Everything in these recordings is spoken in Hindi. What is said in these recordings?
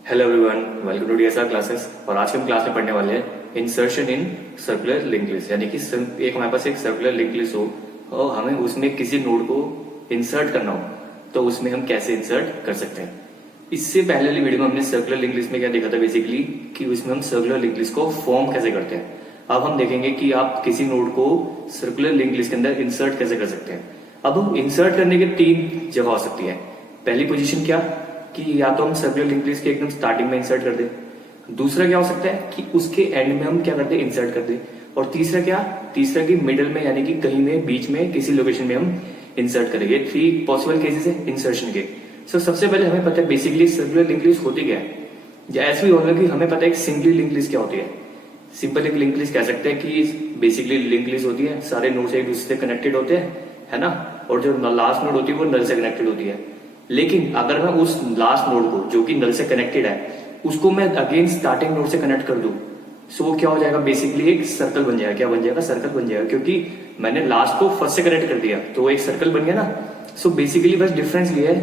Hello everyone, welcome to DSR classes. और आज के हम क्लास में पढ़ने वाले हैं insertion in circular link list, यानी कि एक हमारे पास एक सर्कुलर लिंक लिस्ट हो और हमें उसमें किसी नोड को इंसर्ट करना हो तो उसमें हम कैसे इंसर्ट कर सकते हैं। इससे पहले वाली वीडियो में हमने सर्कुलर लिंक लिस्ट में क्या देखा था बेसिकली कि उसमें हम सर्कुलर लिंक लिस्ट को फॉर्म कैसे करते हैं। अब हम देखेंगे कि आप किसी नोड को सर्कुलर लिंक लिस्ट के अंदर इंसर्ट कैसे कर सकते हैं। अब हम इंसर्ट करने के 3 जगह हो सकती है। पहली पोजीशन क्या कि या तो हम सर्कुलर लिंक लिस्ट के एकदम स्टार्टिंग में इंसर्ट कर दें। दूसरा क्या हो सकता है कि उसके एंड में हम क्या करते हैं, इंसर्ट कर दें। और तीसरा कि मिडिल में, यानी कि कहीं में बीच में किसी लोकेशन में हम इंसर्ट करेंगे। 3 पॉसिबल केसेस है इंसर्शन के। सबसे पहले हमें पता है बेसिकली सर्कुलर लिंक लिस्ट होती क्या है, या ऐसे भी होगा कि हमें पता है सिंगली लिंक लिस्ट क्या होती है। सिंपल एक लिंक लिस्ट कह सकते हैं कि बेसिकली लिंक लिस्ट होती है, सारे नोड एक दूसरे से कनेक्टेड होते हैं, है ना। और जो लास्ट नोड होती है वो नल से कनेक्टेड होती है। लेकिन अगर मैं उस लास्ट नोड को जो कि नल से कनेक्टेड है उसको मैं अगेन स्टार्टिंग नोड से कनेक्ट कर दूं, सो वो क्या हो जाएगा, बेसिकली एक सर्कल बन जाएगा। क्या बन जाएगा? सर्कल बन जाएगा, क्योंकि मैंने लास्ट को फर्स्ट से कनेक्ट कर दिया तो वो एक सर्कल बन गया ना। सो बेसिकली बस डिफरेंस ये है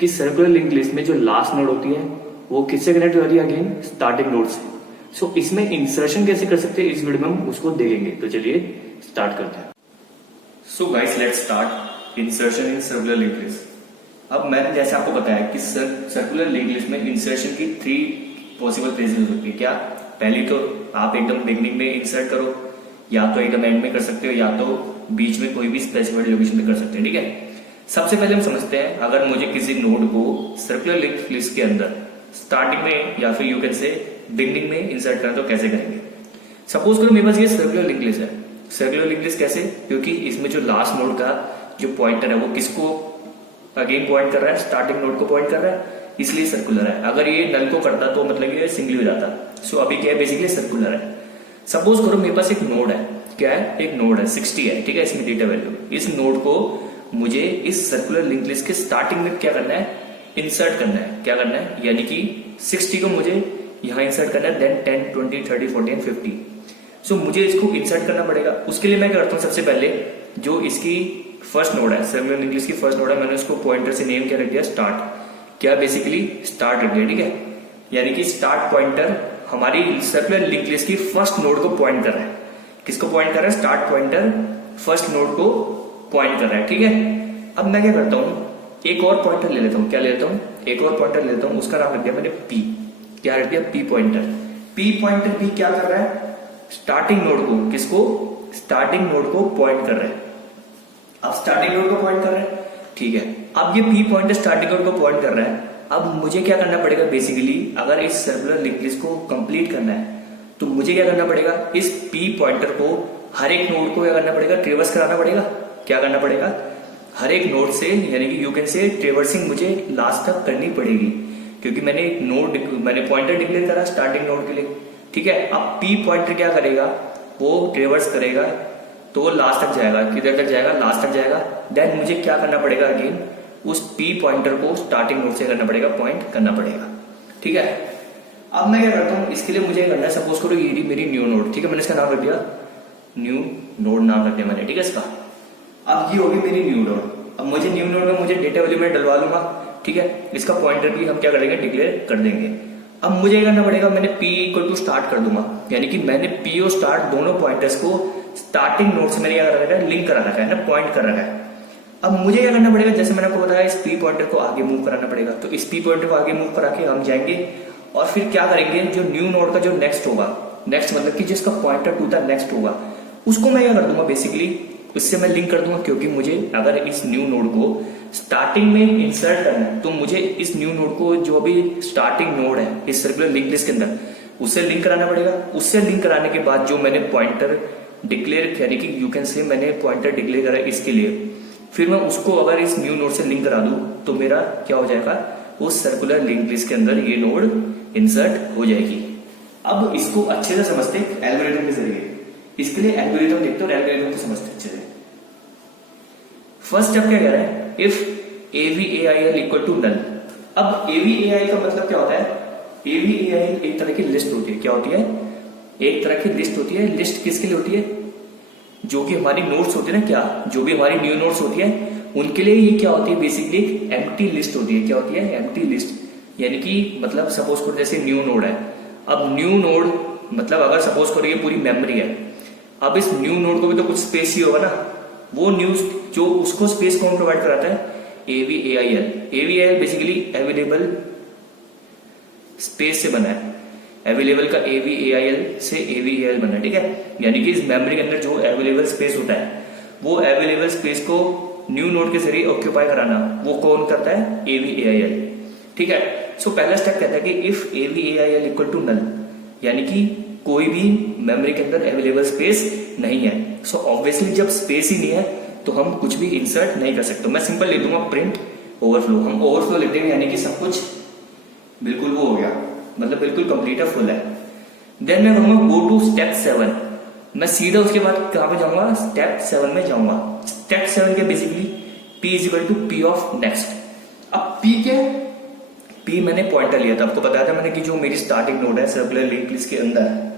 कि सर्कुलर लिंक लिस्ट में जो लास्ट नोड होती है वो किससे कनेक्ट हो रही है, अगेन स्टार्टिंग नोड से। सो इसमें इंसर्शन कैसे कर सकते हैं इस वीडियो में हम उसको देखेंगे। तो चलिए स्टार्ट करते हैं। So guys, let's start insertion in circular link list. अब मैंने जैसे आपको बताया कि सर्कुलर लिंक लिस्ट में इंसर्शन की 3 पॉसिबल प्लेसेस हो सकती है। क्या? पहली तो आप एकदम बिगनिंग में इंसर्ट करो, या तो एकदम एंड में कर सकते हो, या तो बीच में कोई भी स्पेसिफाइड लोकेशन में कर सकते हैं। ठीक है, सबसे पहले हम समझते हैं अगर मुझे किसी नोड को सर्कुलर लिंक लिस्ट के अंदर स्टार्टिंग में या फिर यू कैन से बिगनिंग में इंसर्ट करना तो कैसे करेंगे। सपोज करो मेरे पास ये सर्कुलर लिंक लिस्ट है। सर्कुलर लिंक लिस्ट कैसे? क्योंकि इसमें जो लास्ट नोड का जो पॉइंटर है वो किसको अगेन पॉइंट कर रहा है, स्टार्टिंग नोड को पॉइंट कर रहा है, इसलिए सर्कुलर है। अगर ये नल को करता तो मतलब ये सिंगली हो जाता। सो अभी क्या है, बेसिकली सर्कुलर है। सपोज करो मेरे पास एक नोड है। क्या है? एक नोड है, 60 है। ठीक है, इसमें डेटा वैल्यू। इस नोड को मुझे इस सर्कुलर लिंक लिस्ट के स्टार्टिंग में क्या करना है, इंसर्ट करना है। क्या करना है, यानी कि 60 को मुझे यहां इंसर्ट करना है, देन 10, 20, 30, 40 एंड 50। सो मुझे इसको इंसर्ट करना पड़ेगा। उसके लिए मैं क्या करता हूं, सबसे पहले जो इसकी फर्स्ट नोड है, सर्कुलर लिंक लिस्ट की फर्स्ट नोड है, मैंने उसको पॉइंटर से नेम क्या रख दिया, स्टार्ट। क्या? बेसिकली स्टार्ट रख दिया। ठीक है, यानी कि स्टार्ट पॉइंटर हमारी सर्कुलर लिंक लिस्ट की फर्स्ट नोड को पॉइंट कर रहा है। किसको पॉइंट कर रहा है? स्टार्ट पॉइंटर फर्स्ट नोड को पॉइंट कर रहा है। ठीक है, अब मैं क्या करता हूं, एक और पॉइंटर ले लेता हूं। क्या ले लेता हूं? एक और पॉइंटर ले लेता हूं, उसका नाम रख दिया मैंने पी। क्या रख दिया? P pointer. पी पॉइंटर भी क्या कर रहा है, स्टार्टिंग नोड को, किसको, स्टार्टिंग नोड को पॉइंट कर रहा है। अब स्टार्टिंग नोड को पॉइंट कर रहा है। ठीक है, अब ये पी पॉइंटर स्टार्टिंग नोड को पॉइंट कर रहा है। अब मुझे क्या करना पड़ेगा, बेसिकली अगर इस सर्कुलर लिंक लिस्ट को कंप्लीट करना है तो मुझे क्या करना पड़ेगा, इस पी पॉइंटर को हर एक नोड को क्या करना पड़ेगा, ट्रेवर्स कराना पड़ेगा। क्या करना पड़ेगा? हर एक नोड से, यानी कि यू कैन से ट्रेवर्सिंग मुझे लास्ट तक करनी पड़ेगी, क्योंकि मैंने पॉइंटर डिक्लेयर करा स्टार्टिंग नोड के लिए। ठीक है, अब पी पॉइंटर क्या करेगा, वो ट्रेवर्स करेगा तो वो लास्ट तक जाएगा। किधर तक जाएगा? लास्ट तक जाएगा। देन मुझे क्या करना पड़ेगा, अगेन उस पी पॉइंटर को स्टार्टिंग नोड से करना पड़ेगा, पॉइंट करना पड़ेगा। ठीक है, अब मैं क्या करता हूं, इसके लिए मुझे करना है, सपोज करो ये मेरी न्यू नोड। ठीक है, मैंने इसका नाम रख दिया न्यू नोड, नाम रख दिया मैंने। ठीक है, इसका अब ये होगी मेरी न्यू नोड। अब मुझे न्यू नोड में मुझे डेटा वैल्यू में डलवा लूंगा। ठीक है, इसका पॉइंटर भी हम क्या करेंगे, डिक्लेयर कर देंगे। अब मुझे क्या करना पड़ेगा, मैंने पी इक्वल टू स्टार्ट कर दूंगा, यानी कि मैंने पी और स्टार्ट दोनों पॉइंटर्स को स्टार्टिंग नोड से मैंने क्या कर रखा है, लिंक करा रखा है ना, पॉइंट कर रखा है। अब मुझे क्या करना पड़ेगा, जैसे मैंने आपको बताया, इस पी पॉइंटर को आगे मूव कराना पड़ेगा। तो इस पी पॉइंटर को आगे मूव करा के हम जाएंगे और फिर क्या करेंगे, जो न्यू नोड का जो नेक्स्ट होगा, नेक्स्ट मतलब कि जिसका पॉइंटर टू द नेक्स्ट होगा, उसको मैं क्या कर दूंगा, बेसिकली उससे मैं लिंक कर दूंगा। क्योंकि मुझे अगर इस न्यू नोड को स्टार्टिंग में इंसर्ट करना है तो मुझे इस न्यू नोड को जो भी स्टार्टिंग नोड है इस सर्कुलर लिंक लिस्ट के अंदर, उससे लिंक कराना पड़ेगा। उससे लिंक कराने के बाद जो मैंने पॉइंटर डिक्लेयर, यानी कि यू कैन से मैंने पॉइंटर डिक्लेयर करा इसके लिए, फिर मैं उसको अगर इस न्यू नोड से लिंक करा दूं तो मेरा क्या हो जाएगा, उस सर्कुलर लिंक लिस्ट के अंदर ये नोड इंसर्ट हो जाएगी। अब इसको अच्छे से समझते हैं एल्गोरिथम के जरिए। इसके लिए एल्गोरिथम देखते हो, एल्गोरिथम को समझते अच्छे से। फर्स्ट स्टेप क्या कह रहा है, if AVAIL equal to null. अब AVAIL का मतलब क्या होता है, AVAIL एक तरह की लिस्ट होती है। क्या होती है? एक तरह की लिस्ट होती है। लिस्ट किसके लिए होती है? जो कि हमारी नोट्स होती है ना, क्या जो भी हमारी न्यू नोट्स होती है उनके लिए ये क्या होती है, बेसिकली एम्प्टी लिस्ट होती है। क्या होती है? Empty list. यानी कि मतलब सपोज करो जैसे न्यू नोड है, अब न्यू नोड मतलब अगर सपोज करो ये पूरी मेमोरी है, अब इस न्यू नोड को भी तो कुछ स्पेस ही होगा ना, वो न्यूज जो उसको स्पेस कौन प्रोवाइड कराता है, AVAIL। AVAIL basically available space से बना है, अवेलेबल का AVAIL से AVAIL बना है, ठीक है। यानी कि इस मेमोरी के अंदर जो अवेलेबल स्पेस होता है, वो अवेलेबल स्पेस को न्यू नोड के जरिए ऑक्यूपाई कराना वो कौन करता है, AVAIL, ठीक है। सो पहला स्टेप कहता है कि if AVAIL equal to null, यानी कि कोई भी मेमोरी के अंदर अवेलेबल स्पेस नहीं है। सो ऑब्वियसली जब स्पेस ही नहीं है तो हम कुछ भी इंसर्ट नहीं कर सकते। मैं सिंपल लिख दूंगा प्रिंट ओवरफ्लो, हम ओवरफ्लो लिख देंगे यानी कि सब कुछ बिल्कुल वो हो गया, मतलब बिल्कुल कंप्लीट है, फुल है। देन मैं कहूंगा गो टू स्टेप 7, मैं सीधा उसके बाद कहां पे जाऊंगा, स्टेप 7 में जाऊंगा। स्टेप 7 के basically P is equal to P of next. अब P क्या है, P मैंने पॉइंटर लिया था, आपको बताया था मैंने कि जो मेरी स्टार्टिंग नोड है सर्कुलर लिंक लिस्ट के अंदर है,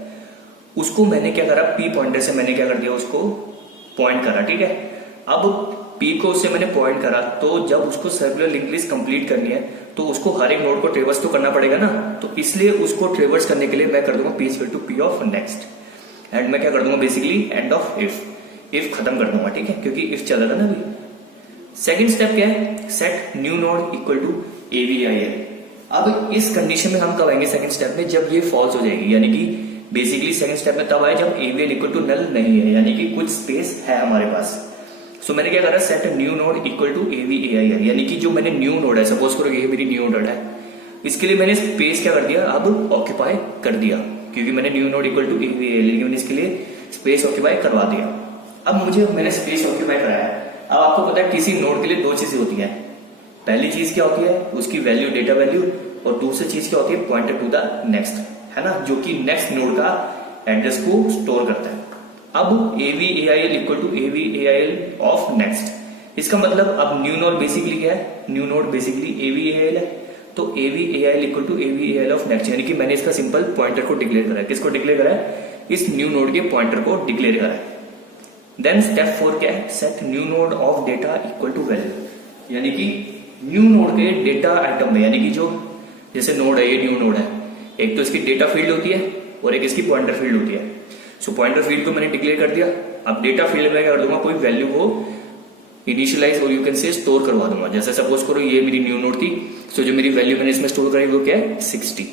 उसको मैंने क्या करा, P पॉइंटर से मैंने क्या कर दिया, उसको पॉइंट करा, ठीक है। अब P को उससे मैंने पॉइंट करा, तो जब उसको सर्कुलर लिंक लिस्ट कंप्लीट करनी है तो उसको हर एक नोड को ट्रेवर्स तो करना पड़ेगा ना, तो इसलिए उसको ट्रेवर्स करने के लिए मैं कर दूंगा P equal to P of next. And मैं क्या कर दूंगा बेसिकली एंड ऑफ इफ खत्म कर दूंगा, ठीक है, क्योंकि इफ चल रहा था ना अभी। सेकंड स्टेप क्या है, set new node equal to AVAIL। अब इस कंडीशन में हम कब आएंगे सेकंड स्टेप में, जब ये फॉल्स हो जाएगी, यानी कि बेसिकली सेकंड स्टेप में तब आए जब AVAIL इक्वल टू नल नहीं है, यानी कि कुछ स्पेस है हमारे पास। सो मैंने क्या करा, set new node equal to AVAIL, यानी कि जो मैंने न्यू नोड है, सपोज करो ये मेरी न्यू नोड है, इसके लिए मैंने स्पेस क्या कर दिया, अब ऑक्यूपाई कर दिया, क्योंकि मैंने new node equal to AVAIL, मैंने इसके लिए स्पेस ऑक्यूपाई करवा दिया। अब मुझे मैंने स्पेस ऑक्यूपाई कराया। अब आपको पता है किसी नोड के लिए दो चीजें होती है, पहली चीज क्या होती है, उसकी वैल्यू डेटा वैल्यू, और दूसरी चीज क्या होती है, पॉइंटर टू द नेक्स्ट, है ना, जो कि नेक्स्ट नोड का एड्रेस को स्टोर करता है। अब AVAIL equal to AVAIL of next, इसका मतलब अब न्यू नोड बेसिकली क्या है, न्यू नोड बेसिकली AVAIL है, तो AVAIL equal to AVAIL of next, यानी कि मैंने इसका सिंपल पॉइंटर को डिक्लेयर करा है। किसको डिक्लेयर करा है, इस न्यू नोड के पॉइंटर को डिक्लेयर करा है। देन स्टेप 4 क्या है, set new node of data equal to value, यानी कि न्यू नोड के डेटा आइटम में, यानी कि जो जैसे नोड है, ये न्यू नोड है, एक तो इसकी डेटा फील्ड होती है और एक इसकी पॉइंटर फील्ड होती है। सो पॉइंटर फील्ड को मैंने डिक्लेयर कर दिया। अब डेटा फील्ड में क्या कर दूंगा, कोई वैल्यू को इनिशियलाइज और यू कैन से स्टोर करवा दूंगा। जैसे सपोज करो ये मेरी न्यू नोड थी, सो जो मेरी वैल्यू मैंने इसमें स्टोर कराई वो क्या है, 60,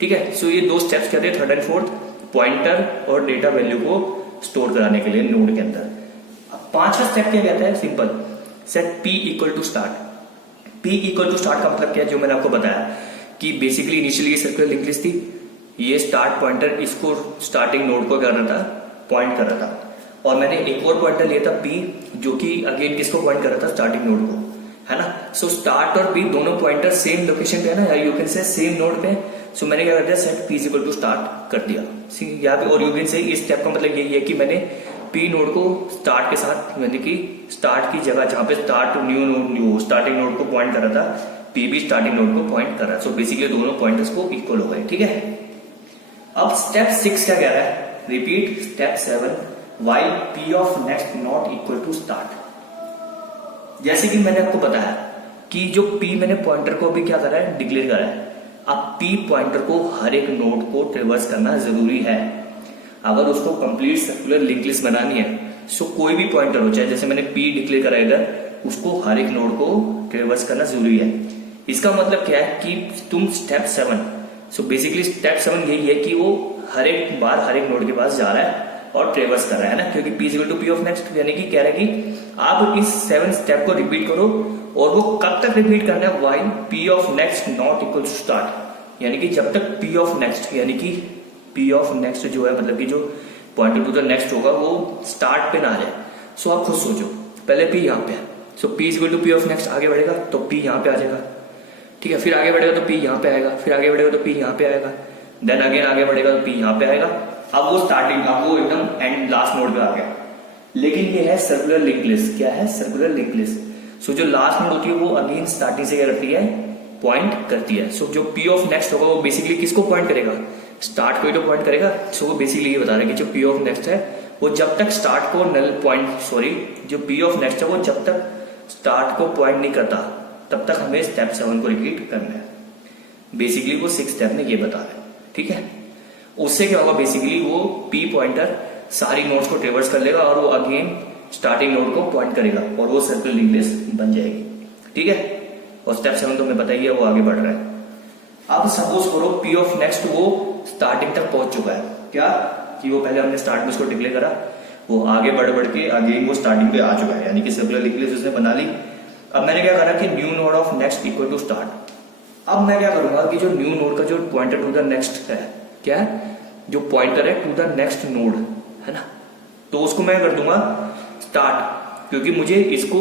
ठीक है। सो ये दो स्टेप्स कहते हैं, थर्ड एंड फोर्थ, पॉइंटर और डेटा वैल्यू को स्टोर कराने के लिए नोड के अंदर। अब पांचवा स्टेप क्या कहता है, simple, set P equal to start. P equal to start का मतलब क्या है, जो मैंने आपको बताया कि बेसिकली इनिशियली ये सर्कुलर लिंक लिस्ट थी, ये स्टार्ट पॉइंटर इसको स्टार्टिंग नोड को क्या कर रहा था, पॉइंट कर रहा था, और मैंने एक और पॉइंटर लिया था P, जो कि अगेन किसको पॉइंट कर रहा था, स्टार्टिंग नोड को, है ना। सो स्टार्ट और P दोनों पॉइंटर सेम लोकेशन पे है ना, या you can say same node पे। सो मैंने क्या कर दिया, set P equal to start कर दिया यहाँ पे। और यू कैन से इस स्टेप का मतलब यही है कि मैंने P नोड को स्टार्ट के साथ, यानी कि स्टार्ट की जगह जहां पे start new node, new starting node को पॉइंट कर रहा था, P भी स्टार्टिंग नोड को पॉइंट कर रहा है। सो बेसिकली दोनों पॉइंटर्स को इक्वल हो गए, ठीक है। अब स्टेप 6 क्या कह रहा है, repeat step 7 while P of next not equal to start. जैसे कि मैंने आपको बताया कि जो P मैंने पॉइंटर को भी क्या करा है, डिक्लेयर करा है। अब P पॉइंटर को हर एक नोड को ट्रेवर्स करना जरूरी है अगर उसको कंप्लीट सर्कुलर लिंक लिस्ट बनानी है। सो कोई भी पॉइंटर हो, चाहे जैसे मैंने P डिक्लेयर करा इधर, उसको हर एक नोड को ट्रेवर्स करना जरूरी है। इसका मतलब क्या है कि तुम स्टेप 7, सो बेसिकली स्टेप 7 यही है कि वो हर एक बार हर एक नोड के पास जा रहा है और ट्रेवर्स कर रहा है ना, क्योंकि P equal to P of next, यानी कि कह रहा है कि आप इस 7 स्टेप को रिपीट करो, और वो कब तक रिपीट करना है, while P of next not equal to start, यानी कि जब तक P ऑफ नेक्स्ट, यानी कि P ऑफ नेक्स्ट जो है, मतलब कि जो पॉइंटर टू द नेक्स्ट होगा वो स्टार्ट पे ना आ जाए। सो आप खुद सोचो, पहले P यहाँ पे है, so P equal to P of next आगे बढ़ेगा तो P यहाँ पे आ जाएगा, ठीक है। फिर आगे बढ़ेगा तो P यहाँ पे आएगा, फिर आगे बढ़ेगा तो P यहाँ पे आएगा, देन अगेन आगे बढ़ेगा तो P यहाँ पे आएगा। अब वो स्टार्टिंग, अब वो एकदम एंड लास्ट नोड पे आ गया। लेकिन ये है सर्कुलर लिंक लिस्ट। क्या है, सर्कुलर लिंक लिस्ट। सो जो लास्ट नोड होती है वो अगेन स्टार्टिंग से क्या करती है, पॉइंट करती है। सो जो P ऑफ नेक्स्ट होगा वो बेसिकली किसको पॉइंट करेगा, स्टार्ट को ही तो पॉइंट करेगा। सो वो बेसिकली ये बता रहा है कि जो P ऑफ नेक्स्ट है वो जब तक स्टार्ट को नल पॉइंट, सॉरी, जो P ऑफ नेक्स्ट है वो जब तक स्टार्ट को पॉइंट नहीं करता तब तक हमें स्टेप 7 को रिपीट करना है। बेसिकली वो 6 स्टेप में ये बता रहे हैं, ठीक है। उससे क्या होगा, बेसिकली वो पी पॉइंटर सारी नोड्स को ट्रेवर्स कर लेगा और वो अगेन स्टार्टिंग नोड को पॉइंट करेगा और वो सर्कुलर लिंक्ड लिस्ट बन जाएगी, ठीक है। और स्टेप 7 तो हमें पता ही है, वो आगे बढ़ रहा है। अब सपोज करो पी ऑफ नेक्स्ट वो स्टार्टिंग तक पहुंच चुका है, क्या कि वो पहले हमने स्टार्ट में उसको डिक्लेयर करा, वो आगे बढ़ बढ़ के अगेन वो स्टार्टिंग पे आ चुका है, यानी कि सर्कुलर लिंक्ड लिस्ट उसने बना ली। अब मैंने क्या करा कि new node of next equal to start. अब मैं क्या करूंगा कि जो न्यू नोड का जो पॉइंटर टू द नेक्स्ट है, क्या है, जो पॉइंटर है टू द नेक्स्ट नोड है ना, तो उसको मैं कर दूंगा स्टार्ट, क्योंकि मुझे इसको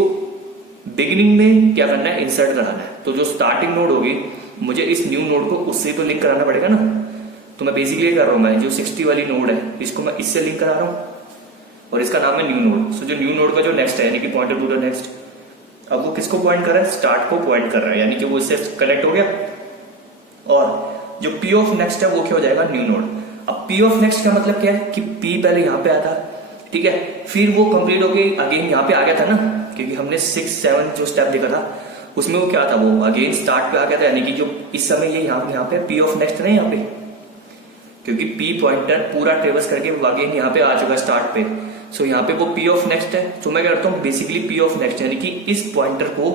बिगिनिंग में क्या करना है, इंसर्ट कराना है। तो जो स्टार्टिंग नोड होगी मुझे इस न्यू नोड को उससे तो लिंक कराना पड़ेगा ना। तो मैं बेसिकली कर रहा हूं, मैं जो 60 वाली नोड है इसको मैं इससे लिंक करा रहा हूं और इसका नाम है न्यू नोड। सो जो न्यू नोड का जो नेक्स्ट है यानी कि पॉइंटर टू द नेक्स्ट, अब वो किसको पॉइंट कर रहा है, स्टार्ट को पॉइंट कर रहा है, यानी कि वो इससे कनेक्ट हो गया। और जो पी ऑफ नेक्स्ट है वो क्या हो जाएगा, न्यू नोड। अब पी ऑफ नेक्स्ट का मतलब क्या है कि पी पहले यहां पे आता, ठीक है, फिर वो कंप्लीट हो गई, अगेन यहाँ पे आ गया था ना, क्योंकि हमने 6-7 जो स्टेप देखा था उसमें वो क्या था, वो अगेन स्टार्ट पे आ गया था, यानी कि जो इस समय ये यहाँ पे पी ऑफ नेक्स्ट नहीं यहाँ पे, क्योंकि पी पॉइंटर पूरा ट्रेवर्स करके अगेन यहाँ पे आ चुका है स्टार्ट पे। सो यहाँ पे वो पी ऑफ नेक्स्ट है। तो मैं क्या करता हूँ, बेसिकली पी ऑफ नेक्स्ट यानी कि इस पॉइंटर को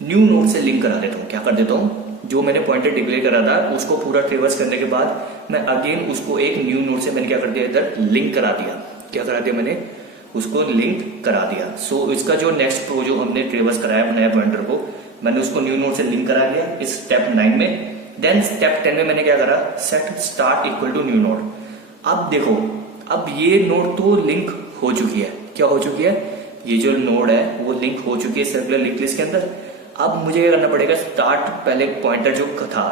न्यू नोड से लिंक करा देता हूँ। क्या कर देता हूँ, जो मैंने पॉइंटर डिक्लेयर करा था उसको पूरा ट्रेवर्स करने के बाद मैं अगेन उसको एक न्यू नोड से मैंने क्या कर दिया, इधर लिंक करा दिया। क्या करा दिया मैंने, उसको लिंक करा दिया। सो इसका जो नेक्स्ट प्रो जो हमने ट्रेवर्स कराया नया पॉइंटर को, मैंने उसको न्यू नोड से लिंक करा दिया इस स्टेप 9 में। देन स्टेप 10 में मैंने क्या करा, set start equal to new node. अब देखो, अब ये नोड तो लिंक हो चुकी है, क्या हो चुकी है, ये जो नोड है वो लिंक हो चुकी है सर्कुलर लिंक लिस्ट के अंदर। अब मुझे क्या करना पड़ेगा, स्टार्ट पहले पॉइंटर जो था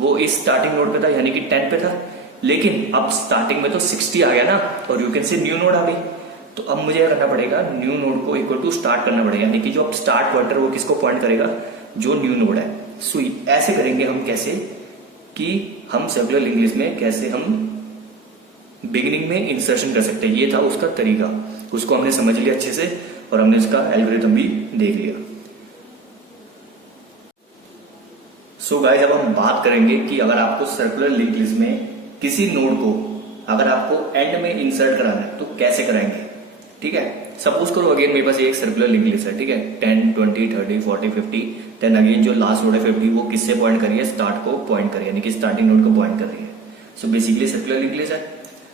वो इस स्टार्टिंग नोड पे था, यानी कि 10 पे था, लेकिन अब स्टार्टिंग में तो 60 आ गया ना, और you can say new node आ गई। तो अब मुझे क्या करना पड़ेगा, न्यू नोड को इक्वल टू स्टार्ट करना पड़ेगा, यानी कि जो अब स्टार्ट पॉइंटर वो किसको पॉइंट करेगा, जो न्यू नोड है। सो ऐसे करेंगे हम, कैसे कि हम सर्कुलर लिंक लिस्ट में कैसे हम बिगिनिंग में इंसर्शन कर सकते हैं, ये था उसका तरीका। उसको हमने समझ लिया अच्छे से और हमने उसका एल्गोरिथम भी देख लिया। सो गाइस, अब हम बात करेंगे कि अगर आपको सर्कुलर लिंक लिस्ट में किसी नोड को अगर आपको एंड में इंसर्ट कराना है तो कैसे कराएंगे, ठीक है। सपोज करो अगेन मेरे पास एक सर्कुलर लिंक लिस्ट है, ठीक है, 10, 20, 30, 40, 50। देन अगेन जो लास्ट नोड है 50, वो किससे पॉइंट करी है, स्टार्ट को पॉइंट करी है, यानी कि स्टार्टिंग नोड को पॉइंट कर रही है। So basically circular link list है।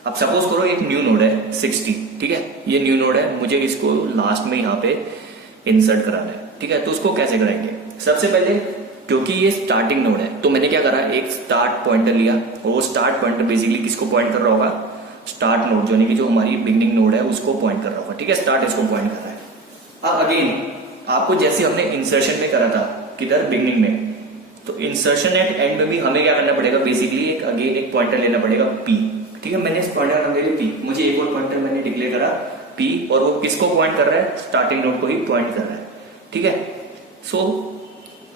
अब सपोज करो एक न्यू नोड है 60, ठीक है, ये न्यू नोड है, मुझे इसको लास्ट में यहाँ पे इंसर्ट कराना है, ठीक है। तो उसको कैसे कराएंगे, सबसे पहले क्योंकि ये स्टार्टिंग नोड है तो मैंने क्या करा, एक स्टार्ट पॉइंटर लिया और वो स्टार्ट पॉइंटर बेसिकली किसको पॉइंट कर रहा होगा, स्टार्ट नोड जो यानी कि जो हमारी बिगिनिंग नोड है उसको पॉइंट कर रहा होगा, ठीक है, स्टार्ट इसको पॉइंट कर रहा है। अब अगेन आपको जैसे हमने इंसर्शन में करा था किधर, बिगिनिंग में, तो इंसर्शन एट एंड में भी हमें क्या करना पड़ेगा, बेसिकली एक अगेन एक पॉइंटर लेना पड़ेगा पी, ठीक है। मैंने इस पॉइंटर का ले लिया पी, मुझे एक और पॉइंटर मैंने डिक्लेयर करा पी, और वो किसको पॉइंट कर रहा है, स्टार्टिंग नोड को ही पॉइंट कर रहा है, ठीक है। सो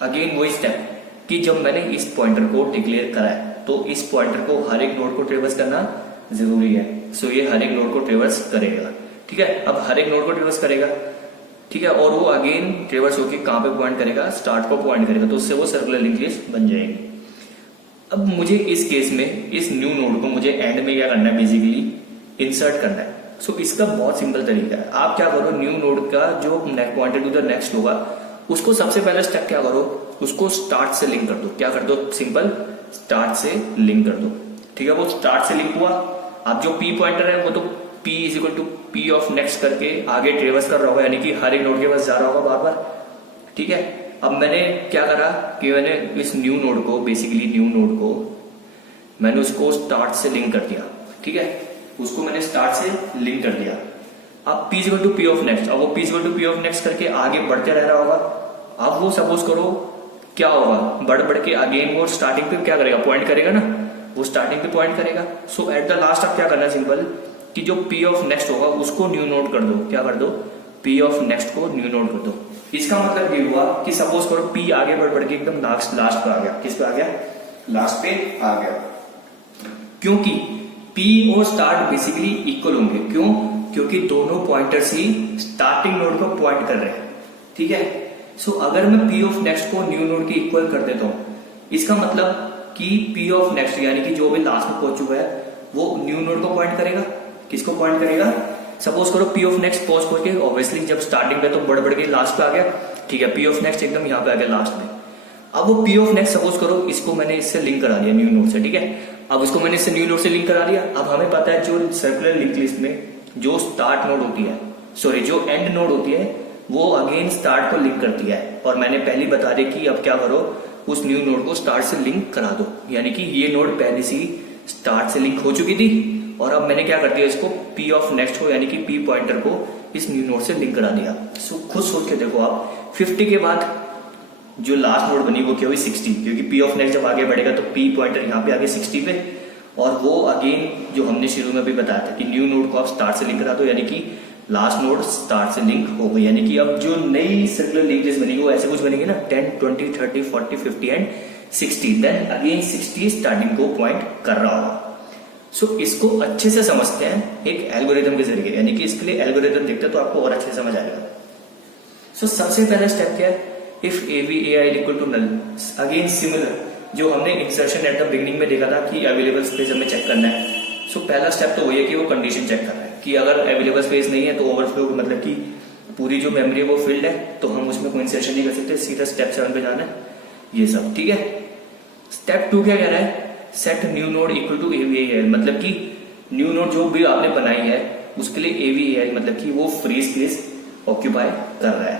अगेन वही स्टेप कि जब मैंने इस पॉइंटर को डिक्लेयर करा है तो इस पॉइंटर को हर एक नोड को ट्रेवर्स करना जरूरी है। सो ये हर एक नोड को ट्रेवर्स करेगा, ठीक है। अब हर एक नोड को ट्रेवर्स करेगा, ठीक है, और वो अगेन ट्रेवर्स होके कहां पे पॉइंट करेगा, स्टार्ट को पॉइंट करेगा, तो उससे वो सर्कुलर लिंक लिस्ट बन जाएगी। अब मुझे इस केस में इस न्यू नोड को मुझे एंड में क्या करना है, बेसिकली इंसर्ट करना है। सो इसका बहुत सिंपल तरीका है, आप क्या करो, न्यू नोड का जो पॉइंटर टू द नेक्स्ट होगा उसको सबसे पहला स्टेप क्या करो, उसको स्टार्ट से लिंक कर दो। क्या कर दो, सिंपल स्टार्ट से लिंक कर दो, ठीक है। वो स्टार्ट से लिंक हुआ, अब जो पी पॉइंटर है वो तो P is equal to P of next करके आगे ट्रेवर्स कर रहा होगा, यानी कि हर एक नोड के पास जा रहा होगा बार बार, ठीक है। अब मैंने क्या करा कि मैंने इस न्यू नोड को, बेसिकली न्यू नोड को मैंने उसको स्टार्ट से लिंक कर दिया, ठीक है, उसको मैंने स्टार्ट से लिंक कर दिया। अब P is equal to P of next, अब वो P is equal to P of next करके आगे बढ़ते रह रहा होगा। अब वो सपोज करो क्या होगा, बढ़ बढ़ के अगेन वो स्टार्टिंग पे क्या करेगा, पॉइंट करेगा ना, वो स्टार्टिंग पे पॉइंट करेगा। सो एट द लास्ट आप क्या करना है, सिंपल कि जो P ऑफ नेक्स्ट होगा उसको न्यू नोड कर दो। क्या कर दो, P ऑफ नेक्स्ट को न्यू नोड कर दो। इसका मतलब ये हुआ कि सपोज करो P आगे बढ़ बढ़ के एकदम लास्ट पे आ गया, किस पे आ गया, लास्ट पे आ गया, क्योंकि P और स्टार्ट बेसिकली इक्वल होंगे। क्यों, क्योंकि दोनों पॉइंटर्स ही स्टार्टिंग नोड को पॉइंट कर रहे हैं, ठीक है। सो अगर मैं P ऑफ नेक्स्ट को न्यू नोड के इक्वल कर देता हूं, इसका मतलब कि पी ऑफ नेक्स्ट यानी कि जो भी लास्ट में पहुंच चुका है वो न्यू नोड को पॉइंट करेगा। किसको पॉइंट करेगा? सपोज करो पी ऑफ नेक्स्ट पॉज करके, ऑब्वियसली जब स्टार्टिंग पे तो बढ़ के लास्ट पे आ गया, ठीक है, पी ऑफ नेक्स्ट एकदम यहाँ पे आ गया लास्ट में। अब वो पी ऑफ नेक्स्ट सपोज करो इसको मैंने इससे लिंक करा दिया न्यू नोड से, ठीक है, अब इसको मैंने इससे न्यू नोड से लिंक करा दिया। अब हमें पता है जो सर्कुलर लिंक लिस्ट में जो स्टार्ट नोड होती है, सॉरी जो एंड नोड होती है, वो अगेन स्टार्ट को लिंक करती है। और मैंने पहले बता दी कि अब क्या करो, उस न्यू नोड को स्टार्ट से लिंक करा दो, यानी कि ये नोड पहले से स्टार्ट से लिंक हो चुकी थी और अब मैंने क्या कर दिया, इसको पी ऑफ नेक्स्ट को यानी कि पी पॉइंटर को इस न्यू नोड से लिंक करा दिया। सो खुद सोच के देखो आप, 50 के बाद जो लास्ट नोड बनी वो क्या हुई, 60, क्योंकि पी ऑफ नेक्स्ट जब आगे बढ़ेगा तो पी पॉइंटर यहाँ पे आगे 60 पे, और वो अगेन जो हमने शुरू में भी बताया था कि न्यू नोड को आप स्टार्ट से लिंक करा दो, यानी कि लास्ट नोड स्टार्ट से लिंक हो गई, यानी कि अब जो नई सर्कुलर लिंक लिस्ट बनेगी वो ऐसे कुछ बनेगी ना, 10, 20, 30, 40, 50 एंड 60, देन अगेन 60 स्टार्टिंग को पॉइंट कर रहा होगा। सो इसको अच्छे से समझते हैं एक एल्गोरिथम के जरिए, यानी कि इसके लिए एल्गोरिथम देखते हैं तो आपको और अच्छे से समझ आएगा। सो सबसे पहला स्टेप क्या है, if AVAI equal to null, again similar जो हमने इंसर्शन एट द बिगिनिंग में देखा था कि अवेलेबल स्पेस हमें चेक करना है। सो पहला स्टेप तो वही है कि वो कंडीशन चेक कर रहा है कि अगर अवेलेबल स्पेस नहीं है तो ओवरफ्लो मतलब कि पूरी जो मेमोरी है वो फिल्ड है तो हम उसमें कोई इंसर्शन नहीं कर सकते, सीधा स्टेप 7 पे जाना है, ये सब ठीक है। स्टेप 2 क्या कह रहा है, set new node equal to AVAI, मतलब कि न्यू नोड जो भी आपने बनाई है उसके लिए AVAI मतलब कि वो फ्री स्पेस ऑक्यूपाई कर रहा है,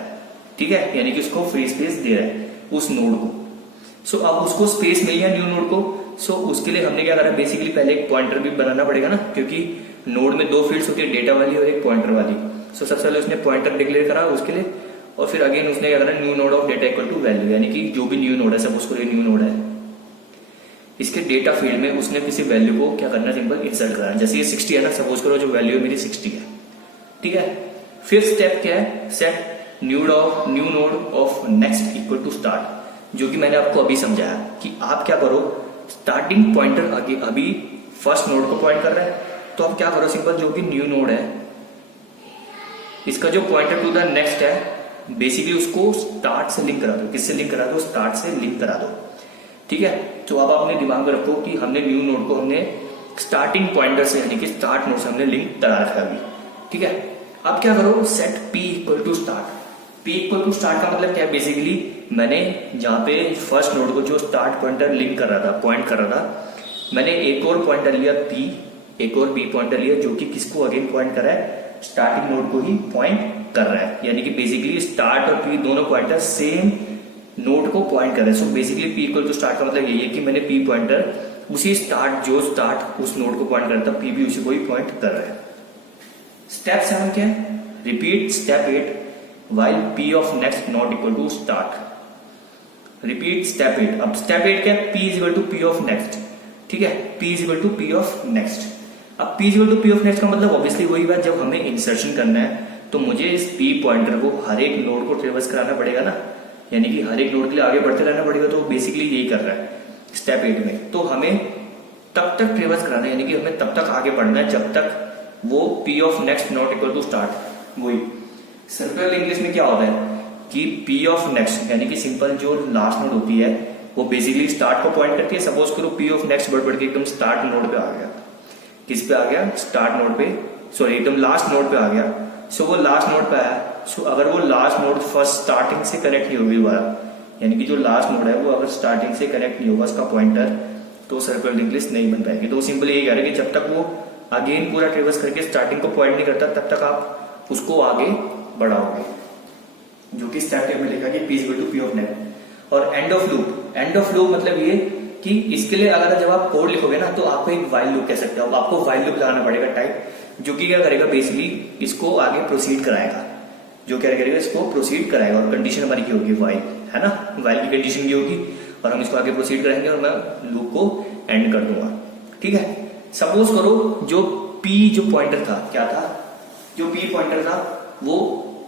ठीक है, यानी कि उसको फ्री स्पेस दे रहा है उस नोड को। सो अब उसको स्पेस मिल गया न्यू नोड को, सो उसके लिए हमने क्या करा, बेसिकली पहले एक पॉइंटर भी बनाना पड़ेगा ना, क्योंकि नोड में 2 फील्ड्स होती है, डेटा वाली और एक पॉइंटर वाली। सो सबसे पहले उसने पॉइंटर डिक्लेयर करा उसके लिए, और फिर अगेन उसने क्या करा, new node of data equal to value, यानी कि जो भी न्यू नोड है, सपोज करो न्यू नोड है, इसके डेटा फील्ड में उसने किसी वैल्यू को क्या करना, सिंपल इंसर्ट करना। जैसे ये 60 है ना, सपोज करो जो वैल्यू है मेरी 60 है, ठीक है। फिफ्थ स्टेप क्या है, set new node of next equal to start, जो कि मैंने आपको अभी समझाया कि आप क्या करो, स्टार्टिंग पॉइंटर आगे अभी फर्स्ट नोड को पॉइंट कर रहा है, तो आप क्या करो, सिंपल जो भी न्यू नोड है इसका जो पॉइंटर टू द नेक्स्ट है, बेसिकली उसको स्टार्ट से लिंक करा दो। किससे लिंक करा दो, स्टार्ट से लिंक करा दो, ठीक है। तो अब अपने दिमाग में रखो कि हमने न्यू नोड को हमने स्टार्टिंग पॉइंटर से यानी कि स्टार्ट नोड से हमने लिंक करा रखा है अभी, ठीक है। अब क्या करो, set P equal to start. P equal to start का मतलब क्या है, बेसिकली मैंने जहां पे फर्स्ट नोड को जो स्टार्ट पॉइंटर लिंक कर रहा था, पॉइंट कर रहा था, मैंने एक और पॉइंटर लिया P, एक और B पॉइंटर लिया जो कि किसको अगेन पॉइंट कर रहा है, स्टार्टिंग नोड को ही पॉइंट कर रहा है, यानी कि बेसिकली स्टार्ट और P दोनों पॉइंटर सेम नोड को पॉइंट कर रहे हैं। So basically P equal to start का मतलब यही है कि मैंने P पॉइंटर उसी स्टार्ट उस नोड को पॉइंट कर रहा था, P भी उसी को ही पॉइंट कर रहा है। स्टेप 7 क्या है, repeat step 8 while P of next not equal to start. Repeat step 8। अब स्टेप 8 क्या है, P is equal to P of next, ठीक है, P is equal to P of next. अब P is equal to P of next का मतलब ऑब्वियसली वही बात, जब हमें इंसर्शन करना है तो मुझे इस P पॉइंटर को हर एक नोड को ट्रेवर्स कराना पड़ेगा ना, यानी कि हर एक नोड के लिए आगे बढ़ते रहना पड़ेगा, तो बेसिकली यही कर रहा है स्टेप 8 में। तो हमें तब तक ट्रेवर्स कराना है, यानी कि हमें तब तक आगे बढ़ना है जब तक वो P of next not equal to start. वही सर्कुलर इंग्लिश में क्या होता है कि P ऑफ नेक्स्ट यानी कि सिंपल जो लास्ट नोड होती है वो बेसिकली स्टार्ट को पॉइंट करती है। सपोज करो P ऑफ नेक्स्ट बढ़ के एकदम स्टार्ट नोड पे आ गया, किस पे आ गया, स्टार्ट नोड पे, सॉरी एकदम लास्ट नोड पे आ गया। सो वो लास्ट नोड पे आया, सो अगर वो लास्ट नोड फर्स्ट स्टार्टिंग से कनेक्ट नहीं होगी दोबारा, यानी कि जो लास्ट नोड है वो अगर स्टार्टिंग से कनेक्ट नहीं होगा उसका पॉइंटर, तो सर्कुलर लिंक लिस्ट नहीं बन पाएगी। तो सिंपल यही कह रहे हैं कि जब तक वो अगेन पूरा ट्रेवर्स करके स्टार्टिंग को पॉइंट नहीं करता तब तक आप उसको आगे बढ़ाओगे, जो कि स्टेप में लिखा कि P equal to P of next. और एंड ऑफ लूप मतलब ये कि इसके लिए अगर जब आप कोड लिखोगे ना तो आपको एक वाइल लूप कह सकते हो, आपको वाइल लूप लगाना पड़ेगा टाइप, जो कि क्या करेगा, बेसिकली इसको आगे प्रोसीड कराएगा, जो क्या करेगा, इसको प्रोसीड कराएगा। और कंडीशन हमारी क्या होगी, वाइल है ना, वाइल की कंडीशन की होगी और हम इसको आगे प्रोसीड करेंगे और मैं लूप को एंड कर दूंगा, ठीक है। सपोज करो जो P जो पॉइंटर था, क्या था, जो P पॉइंटर था वो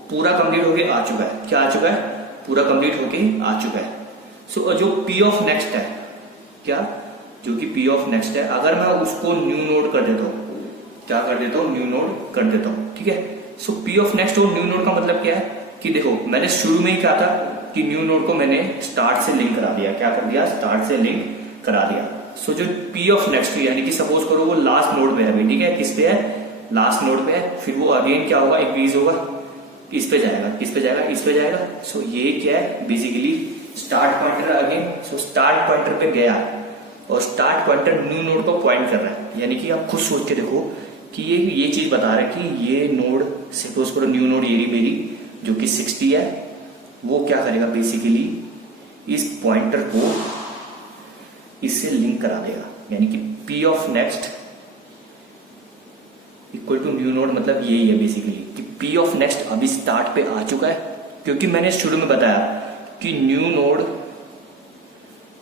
पूरा कंप्लीट होके आ चुका है, क्या आ चुका है, पूरा कंप्लीट होके आ चुका है। सो जो P ऑफ नेक्स्ट है, क्या, जो कि P ऑफ नेक्स्ट है, अगर मैं उसको न्यू नोड कर देता हूं, क्या कर देता हूं, न्यू नोड कर देता हूं, ठीक है। सो P ऑफ नेक्स्ट और न्यू नोड का मतलब क्या है कि देखो मैंने शुरू में ही कहा था कि न्यू नोड को मैंने स्टार्ट से लिंक करा दिया, क्या कर दिया, स्टार्ट से लिंक करा दिया। सो जो पी ऑफ नेक्स्ट यानी कि सपोज करो वो लास्ट नोड पे है अभी, ठीक है, किस पे है, लास्ट नोड पे है, फिर वो अगेन क्या होगा, इंक्रीज होगा, इस पे जाएगा, किस पे जाएगा, इस पे जाएगा। सो ये क्या है, basically start pointer again. So start pointer पे गया और स्टार्ट पॉइंटर न्यू नोड को पॉइंट कर रहा है, यानी कि आप खुद सोच के देखो कि ये चीज बता रहा है कि ये नोड, सपोज करो न्यू नोड ये मेरी जो कि 60 है, वो क्या करेगा, बेसिकली इस पॉइंटर को इससे लिंक करा देगा, यानी कि P of next equal to new node, मतलब यही है बेसिकली कि पी ऑफ नेक्स्ट अभी स्टार्ट पे आ चुका है, क्योंकि मैंने शुरू में बताया कि न्यू नोड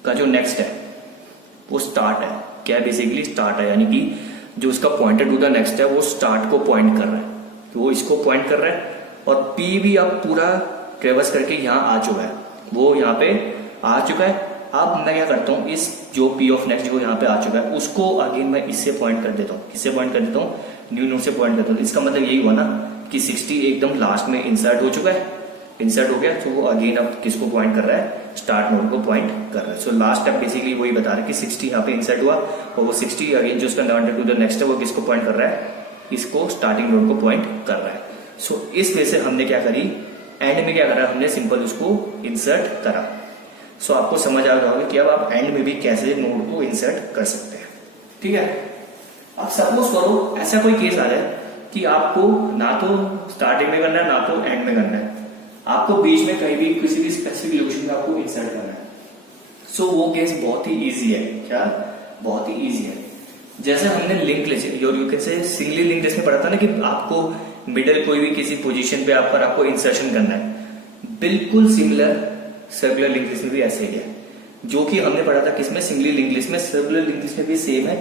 का जो नेक्स्ट है वो स्टार्ट है, क्या बेसिकली स्टार्ट है, यानी कि जो उसका पॉइंटर टू द नेक्स्ट है वो स्टार्ट को पॉइंट कर रहा है, तो वो इसको पॉइंट कर रहा है। और पी भी अब पूरा ट्रेवर्स करके यहाँ आ चुका है, वो यहाँ पे आ चुका है। अब मैं क्या करता हूँ, इस जो पी ऑफ नेक्स्ट जो यहाँ पे आ चुका है उसको अगेन मैं इससे पॉइंट कर देता हूँ, इससे पॉइंट कर देता हूँ, न्यू नोड से पॉइंट करता हूँ। इसका मतलब यही हुआ ना कि 60 एकदम लास्ट में इंसर्ट हो चुका है, इंसर्ट हो गया, तो वो अगेन अब किसको पॉइंट कर रहा है, स्टार्ट नोड को पॉइंट कर रहा है। सो लास्ट स्टेप बेसिकली वही बता रहा है कि 60 यहाँ पे इंसर्ट हुआ और वो 60 अगेन जो उसका पॉइंटर टू द नेक्स्ट है वो किसको पॉइंट कर रहा है, इसको स्टार्टिंग नोड को पॉइंट कर रहा है। सो इस वजह से हमने क्या करी, एंड में क्या करा, हमने सिंपल उसको इंसर्ट करा। सो आपको समझ आ जाओगे कि अब आप एंड में भी कैसे नोड को इंसर्ट कर सकते हैं, ठीक है। अब सपोज करो ऐसा कोई केस आ जाए कि आपको ना तो स्टार्टिंग में करना है ना तो एंड में करना है, आपको बीच में कहीं भी किसी भी स्पेसिफिक लोकेशन में आपको इंसर्ट करना है। सो वो केस बहुत ही इजी है, क्या, बहुत ही इजी है। जैसे हमने लिंक लिस्ट और यू कैन से सिंगली लिंक लिस्ट में पढ़ा था ना कि आपको मिडिल कोई भी किसी पोजीशन पे आपको इंसर्शन करना है, बिल्कुल सिमिलर सर्कुलर लिंक लिस्ट में भी ऐसे ही है, जो कि हमने पढ़ा था किसमें, सिंगली लिंक लिस्ट में। सर्कुलर लिंक लिस्ट में भी सेम है,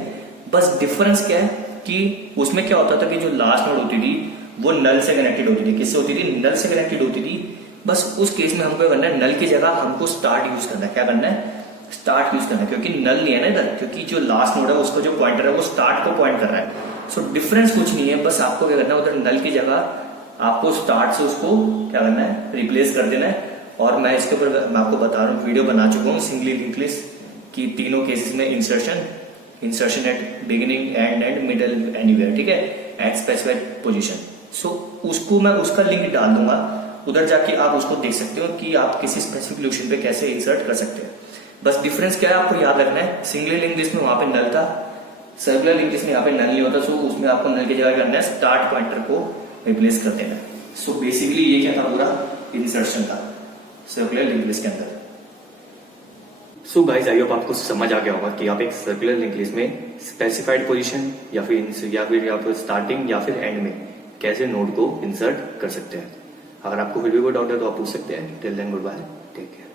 बस डिफरेंस क्या है कि उसमें क्या होता था कि जो लास्ट नोड होती थी वो नल से कनेक्टेड होती थी, किससे होती थी, नल से कनेक्टेड होती थी। बस उस केस में हमको करना है, नल की जगह हमको स्टार्ट यूज करना है। क्या करना है, स्टार्ट यूज करना है, क्योंकि नल नहीं है ना इधर, क्योंकि जो लास्ट नोड है उसका जो पॉइंटर है वो स्टार्ट को पॉइंट कर रहा है। सो डिफरेंस कुछ नहीं है, बस आपको क्या करना है, उधर नल की जगह आपको स्टार्ट से उसको क्या करना है, रिप्लेस कर देना है। और मैं इसके ऊपर मैं आपको बता रहा हूँ, वीडियो बना चुका हूँ सिंगली लिंक लिस्ट की तीनों केसेस में, insertion at beginning, and middle, anywhere, ठीक है, एट स्पेसिफाइड पोजीशन। सो उसको मैं उसका लिंक डाल दूंगा, उधर जाके आप उसको देख सकते हो कि आप किसी स्पेसिफिक लोकेशन पे कैसे इंसर्ट कर सकते हैं। बस डिफरेंस क्या है आपको याद रखना है, सिंगली लिंक लिस्ट में वहां पे नल था, सर्कुलर लिंक लिस्ट में यहाँ पे नल नहीं होता। सो उसमें आपको नल की जगह करना है, स्टार्ट पॉइंटर को रिप्लेस कर देना है। सो बेसिकली ये क्या था, पूरा इंसर्शन था सर्कुलर लिंक लिस्ट के अंदर। सो गाइस, आई होप आपको समझ आ गया होगा कि आप एक सर्कुलर लिंक लिस्ट में स्पेसिफाइड पोजीशन या फिर स्टार्टिंग या फिर एंड में कैसे नोड को इंसर्ट कर सकते हैं। अगर आपको फिर भी कोई डाउट है तो आप पूछ सकते हैं। Till then goodbye, take care.